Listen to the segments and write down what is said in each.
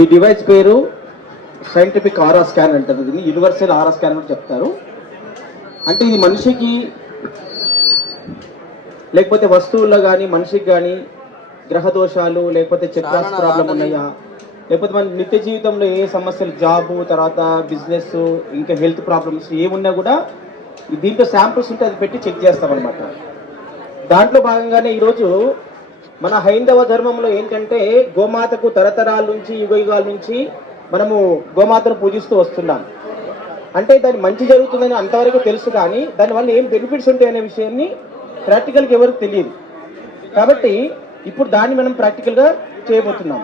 ఈ డివైస్ పేరు సైంటిఫిక్ ఆరా స్కాన్ అంటారు, దీన్ని యూనివర్సల్ ఆరా స్కాన్ అని చెప్తారు. అంటే ఇది మనిషికి లేకపోతే వస్తువుల్లో కానీ మనిషికి కానీ గ్రహ దోషాలు లేకపోతే చక్రాస్ ప్రాబ్లం ఉన్నాయా, లేకపోతే మన నిత్య జీవితంలో ఏ సమస్యలు, జాబు, తర్వాత బిజినెస్, ఇంకా హెల్త్ ప్రాబ్లమ్స్ ఏమున్నా కూడా దీంట్లో శాంపుల్స్ ఉంటే అది పెట్టి చెక్ చేస్తామన్నమాట. దాంట్లో భాగంగానే ఈరోజు మన హైందవ ధర్మంలో ఏంటంటే గోమాతకు తరతరాల నుంచి యుగయుగాల నుంచి మనము గోమాతను పూజిస్తూ వస్తున్నాం. అంటే దాని మంచి జరుగుతుందని అంతవరకు తెలుసు, కానీ దానివల్ల ఏం బెనిఫిట్స్ ఉంటాయనే విషయాన్ని ప్రాక్టికల్గా ఎవరికి తెలియదు. కాబట్టి ఇప్పుడు దాన్ని మనం ప్రాక్టికల్గా చేయబోతున్నాం.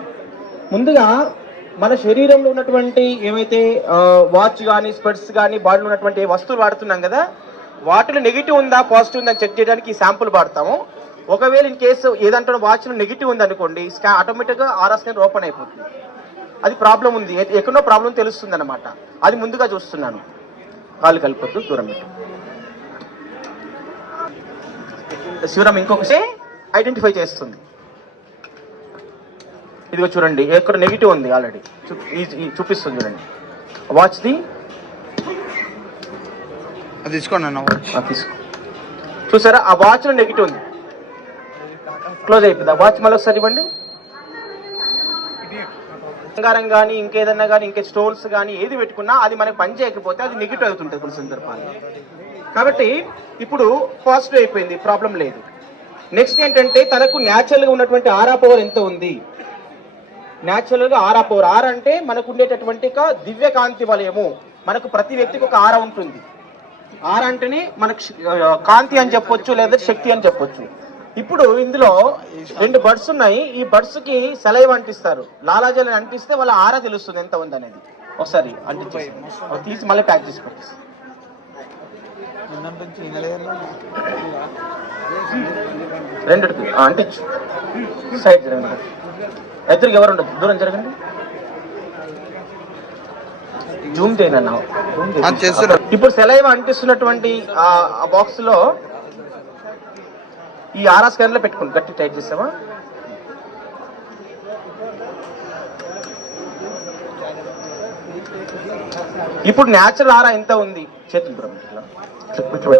ముందుగా మన శరీరంలో ఉన్నటువంటి ఏవైతే వాచ్ కానీ స్పెట్స్ కానీ బాడీలో ఉన్నటువంటి వస్తువులు వాడుతున్నాం కదా, వాటిలో నెగిటివ్ ఉందా పాజిటివ్ ఉందా అని చెక్ చేయడానికి ఈ శాంపుల్ వాడతాము. ఒకవేళ ఇన్ కేసు ఏదంటే వాచ్లో నెగిటివ్ ఉంది అనుకోండి, ఆటోమేటిక్గా ఆర్ఆర్ స్కాన్ ఓపెన్ అయిపోతుంది. అది ప్రాబ్లం ఉంది, ఎక్కడో ప్రాబ్లం తెలుస్తుంది అనమాట. అది ముందుగా చూస్తున్నాను. కాళ్ళు కలిపొద్దు, దూరం పెట్టు. శివరామ్ ఇంకొకటి ఐడెంటిఫై చేస్తుంది. ఇదిగో చూడండి, ఎక్కడ నెగిటివ్ ఉంది ఆల్రెడీ చూపిస్తుంది చూడండి. వాచ్ది తీసుకోండి అన్న, తీసుకో. చూసారా, ఆ వాచ్లో నెగిటివ్ ఉంది, క్లోజ్ అయిపోయింది. ఆ వాచ్ మళ్ళీ ఒకసారి ఇవ్వండి. బంగారం కానీ ఇంకేదన్నా కానీ ఇంకే స్టోన్స్ కానీ ఏది పెట్టుకున్నా అది మనకి పని చేయకపోతే అది నెగిటివ్ అవుతుంటుంది కొన్ని సందర్భాలు. కాబట్టి ఇప్పుడు పాజిటివ్ అయిపోయింది, ప్రాబ్లం లేదు. నెక్స్ట్ ఏంటంటే తనకు న్యాచురల్గా ఉన్నటువంటి ఆరా పవర్ ఎంత ఉంది. న్యాచురల్గా ఆరా పవర్, ఆరా అంటే మనకు ఉండేటటువంటి ఒక దివ్య కాంతి వలయము. మనకు ప్రతి వ్యక్తికి ఒక ఆరా ఉంటుంది. ఆరా అంటేనే మనకు కాంతి అని చెప్పొచ్చు, లేదా శక్తి అని చెప్పొచ్చు. ఇప్పుడు ఇందులో 2 బర్డ్స్ ఉన్నాయి. ఈ బర్డ్స్ కి సెలైవ్ అంటిస్తారు, లాలాజలం అంటిస్తే వాళ్ళ ఆరా తెలుస్తుంది ఎంత ఉంది అనేది. ఒకసారి అంటించేసి తీసి మళ్ళీ ప్యాక్ చేసి పెట్టేసి రెండిటికి అంటించు. సైడ్ జరగండి, ఎదురుకి ఎవరు ఉండదు, దూరం జరగండి. జూమ్ చేయనన్నా. ఇప్పుడు సెలైవ్ అంటిస్తున్నటువంటి ఆ బాక్స్ లో ఈ ఆరా స్కాన్ లో పెట్టుకోండి. గట్టి టైట్ చేసావా? ఇప్పుడు న్యాచురల్ ఆరా ఎంత ఉంది చేతులు దూరం పెట్టుకో.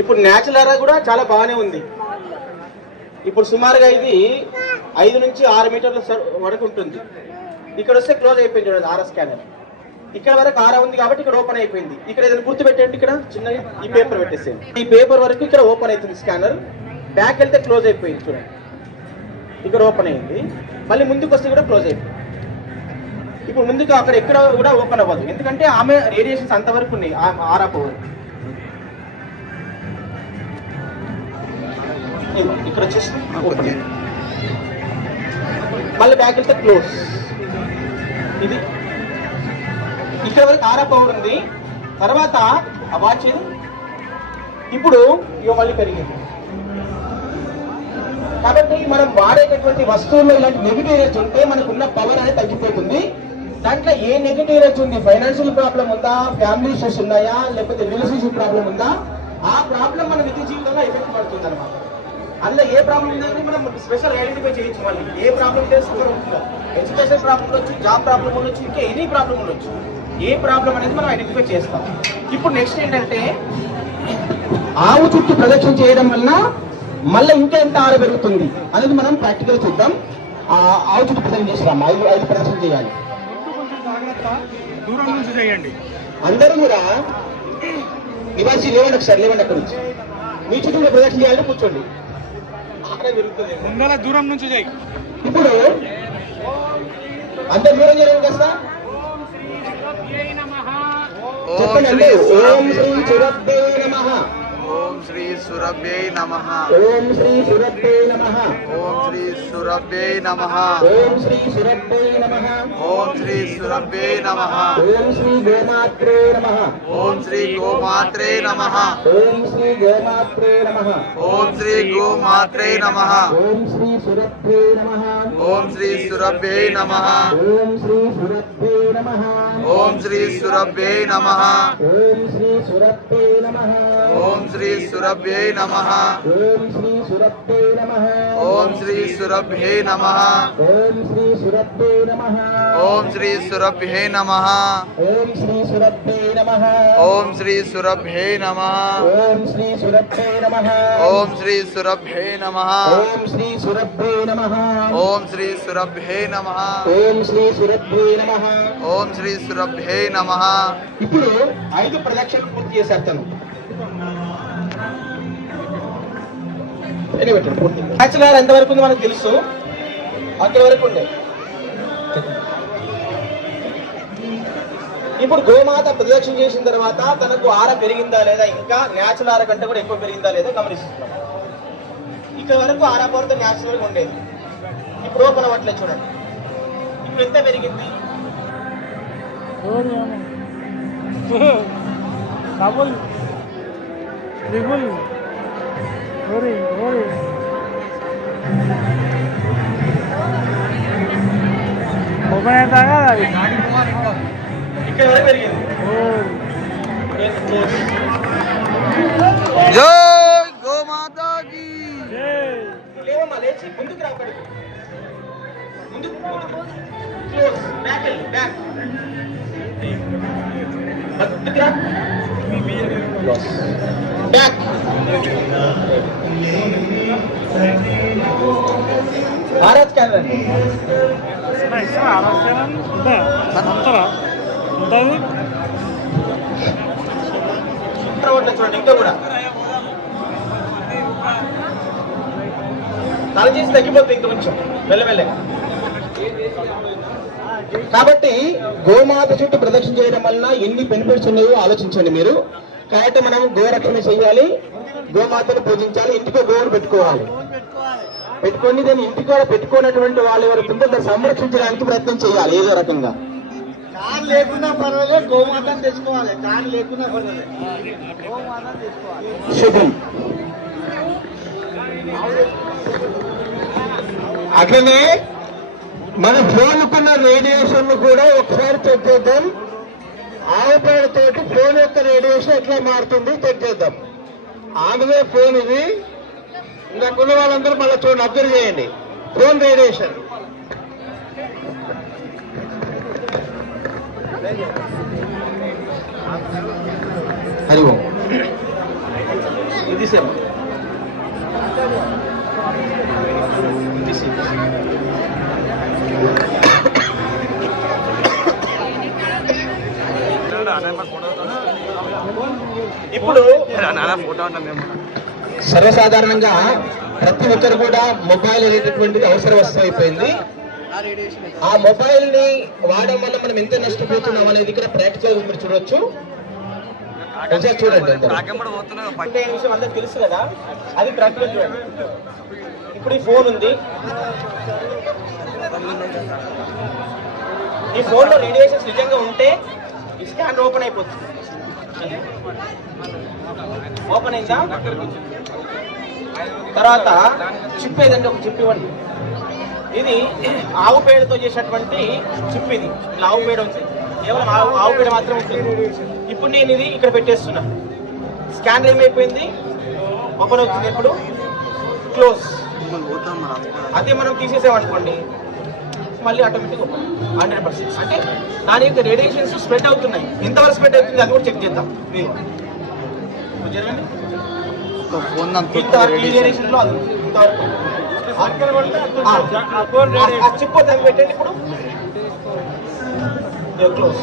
ఇప్పుడు న్యాచురల్ ఆరా కూడా చాలా బాగానే ఉంది. ఇప్పుడు సుమారుగా ఇది 5 నుంచి 6 మీటర్ల వరకు ఉంటుంది. ఇక్కడ వస్తే క్లోజ్ అయిపోయింది చూడండి ఆరా స్కానర్. ఇక్కడ వరకు ఆరా ఉంది కాబట్టి ఇక్కడ ఓపెన్ అయిపోయింది. ఇక్కడ ఏదైనా గుర్తు పెట్టండి, ఇక్కడ చిన్నగా ఈ పేపర్ పెట్టేసేయండి. ఈ పేపర్ వరకు ఇక్కడ ఓపెన్ అవుతుంది స్కానర్. బ్యాక్ వెళ్తే క్లోజ్ అయిపోయింది చూడండి, ఇక్కడ ఓపెన్ అయింది. మళ్ళీ ముందుకు వస్తే కూడా క్లోజ్ అయిపోయింది. ఇప్పుడు ముందుకు అక్కడ ఎక్కడ కూడా ఓపెన్ అవ్వదు, ఎందుకంటే ఆమె రేడియేషన్స్ అంతవరకు ఉన్నాయి ఆరా పవర్. ఇక్కడ వచ్చేసి ఓపెన్, మళ్ళీ బ్యాక్ వెళ్తే క్లోజ్. ఇది ఇక్కడ వరకు ఆరా పవర్ ఉంది. తర్వాత ఆ వాచ్ ఇప్పుడు ఇక మళ్ళీ పెరిగింది. కాబట్టి మనం వాడేటటువంటి వస్తువుల్లో ఇలాంటి నెగిటివ్ ఎనర్జీ ఉంటే మనకున్న పవర్ అనేది తగ్గిపోతుంది. దాంట్లో ఏ నెగిటివ్ ఎనర్జీ ఉంది, ఫైనాన్షియల్ ప్రాబ్లం ఉందా, ఫ్యామిలీ ఇష్యూస్ ఉన్నాయా, లేకపోతే రిలేషన్షిప్ ప్రాబ్లం ఉందా, ఆ ప్రాబ్లం మన నిత్య జీవితంలో ఎఫెక్ట్ పడుతుంది అనమాట. అందులో ఏ ప్రాబ్లం ఉందంటే మనం స్పెషల్ ఐడెంటిఫై చేయొచ్చు. మళ్ళీ ఏ ప్రాబ్లం సఫర్ ఉంటుందో, ఎడ్యుకేషన్ ప్రాబ్లం ఉండొచ్చు, జాబ్ ప్రాబ్లం ఉండొచ్చు, ఇంకా ఎనీ ప్రాబ్లం ఉండొచ్చు. ఏ ప్రాబ్లం అనేది మనం ఐడెంటిఫై చేస్తాం. ఇప్పుడు నెక్స్ట్ ఏంటంటే ఆవు చుట్టూ ప్రదక్షిణ చేయడం వలన మళ్ళీ ఇంకా ఎంత ఆర పెరుగుతుంది అనేది మనం ప్రాక్టికల్ చూద్దాం. ఆ ఆవు చుట్టూ ప్రదక్షిణ చేస్తాం, 5 ప్రదక్షిణ చేయాలి. అందరూ కూడా నివాసి లేవండి, ఒకసారి లేవండి. అక్కడి నుంచి మీ చుట్టూ ప్రదక్షిణ చేయాలంటే కూర్చోండి, ఆర పెరుగుతుంది. దూరం నుంచి చేయి. ఇప్పుడు అంత దూరం చేయాలి కదా, చెప్పండి. ఓం శ్రీ సురభ్యై నమః, ఓం శ్రీ సురభ్యై నమః, ఓం శ్రీ సురభ్యై నమః, ఓం శ్రీ సురభ్యై నమః, ఓం శ్రీ సురభ్యై నమః, ఓం శ్రీ సురభ్యై నమః, ఓం శ్రీ గోమాత్రే నమః, ఓం శ్రీ గోమాత్రే నమః, ఓం శ్రీ గోమాత్రే నమః, ఓం శ్రీ గోమాత్రే నమః, ఓం శ్రీ సురభ్యై నమః, ఓం శ్రీ సురభ్యై నమః, ఓం శ్రీ సురభ్యై నమః, ఓం శ్రీ సురభ్యై నమః ఓం శ్రీ సురభ్యై నమః ఓం శ్రీ సురభ్యై నమః ఓం శ్రీ సురభ్యై నమః ఓం శ్రీ సురభ్యై నమః ఓం శ్రీ సురభ్యై నమః ఓం శ్రీ సురభ్యై నమః ఓం శ్రీ సురభ్యై నమః ఓం శ్రీ సురభ్యై నమః ఓం శ్రీ సురభ్యై నమః ఓం శ్రీ సురభ్యై నమః ఓం శ్రీ సురభ్యై నమః ఓం శ్రీ సురభ్యై నమః ఓం శ్రీ సురభ్యై నమః ఓం శ్రీ సురభ్యై నమః. ఇప్పుడు 5 ప్రదక్షిణలు పూర్తి చేశారు తను. బ్యాచులర్ ఎంతవరకు ఉంది మనకు తెలుసు, అక్కడ వరకు ఉండే. ఇప్పుడు గోమాత ప్రదక్షిణ చేసిన తర్వాత తనకు ఆర పెరిగిందా లేదా, ఇంకా న్యాచురల్ ఆర కంటే కూడా ఎక్కువ పెరిగిందా లేదా గమనిస్తున్నాం. ఇక్కడ వరకు ఆరా పవర్తో న్యాచురల్గా ఉండేది, ఇప్పుడు ఓపెన్ అవ్వట్లేదు చూడండి. ఇప్పుడు ఎంత పెరిగింది? డబుల్ ట్రిపుల్ ఓపెన్ అవుతా కదా ఇక్కడ వరకు పెరిగింది. జై గోమాతాకి. లేవమ్మా, లేచి ముందుకు రా. అక్కడికి ముందుకు క్లోజ్ బ్యాక్ బ్యాక్ ముందుకు రా. బ్యాక్ భారత్ క్యాలెండర్ అంతరా ఉంటుంది చూడండి. ఇంకా కూడా తల చేసి తగ్గిపోతుంది ఇంక కొంచెం మెల్లమెల్లగా. కాబట్టి గోమాత చుట్టూ ప్రదక్షిణ చేయడం వలన ఎన్ని బెనిఫిట్స్ ఉన్నాయో ఆలోచించండి మీరు. కాబట్టి మనం గోరక్షణ చేయాలి, గోమాతను పూజించాలి, ఇంటికి గోవును పెట్టుకోవాలి. పెట్టుకొని దాన్ని ఇంటికి కూడా పెట్టుకున్నటువంటి వాళ్ళు ఎవరికి ఉందో దాన్ని సంరక్షించడానికి ప్రయత్నం చేయాలి ఏదో రకంగా. కాన్ లేకున్నా పర్వాలేదు, గోమాతను తెచ్చుకోవాలి. కాన్ లేకున్నా పర్వాలేదు, గోమాతను తెచ్చుకోవాలి. శుభం. అట్లనే మన ఫోన్కున్న రేడియేషన్ కూడా ఒకసారి చెక్ చేద్దాం. ఆవు పేడతోటి ఫోన్ యొక్క రేడియేషన్ ఎట్లా మారుతుంది చెక్ చేద్దాం. ఆమెదే ఫోన్ ఇది. ఇందాకున్న వాళ్ళందరూ మళ్ళీ చూడండి, అబ్జర్వ్ చేయండి ఫోన్ రేడియేషన్. హరి ఓం. ఇది సేమ్ ఇప్పుడు సర్వసాధారణంగా ప్రతి ఒక్కరు కూడా మొబైల్ అనేటటువంటిది అవసర వస్తువు అయిపోయింది. ఆ మొబైల్ ని వాడడం వల్ల మనం ఎంత నష్టపోతున్నాం అనేది ఇక్కడ ప్రాక్టికల్ మీరు చూడొచ్చు. ఒకసారి చూడండి, విషయం అందరికి తెలుసు కదా, అది ప్రాక్టికల్ చూడండి. ఇప్పుడు ఈ ఫోన్ ఉంది, ఈ ఫోన్ లో రేడియేషన్స్ నిజంగా ఉంటే ఈ స్కానర్ ఓపెన్ అయిపోతుంది. ఓపెన్ అయిందా? తర్వాత చిప్ ఏదంటే ఒక చిప్ ఇవ్వండి. ఇది ఆవు పేడతో చేసినటువంటి చిప్. ఇది ఇలా ఆవు పేడ ఉంది, కేవలం ఆవు పేడ మాత్రం ఉంటుంది. ఇప్పుడు నేను ఇది ఇక్కడ పెట్టేస్తున్నా. స్కానర్ ఏమైపోయింది, ఓపెన్ అవుతుంది. ఇప్పుడు క్లోజ్. అదే మనం తీసేసామనుకోండి మళ్ళీ ఆటోమేటిక్ ఓపెన్ 100%. అంటే దాని యొక్క రేడియేషన్స్ స్ప్రెడ్ అవుతున్నాయి. ఎంతవరకు స్ప్రెడ్ అవుతుంది అది కూడా చెక్ చేద్దాం. మీరు జరగండి. రేడియేషన్ లో అది ఇంతవరకు చిప్ పెట్టండి. ఇప్పుడు క్లోజ్.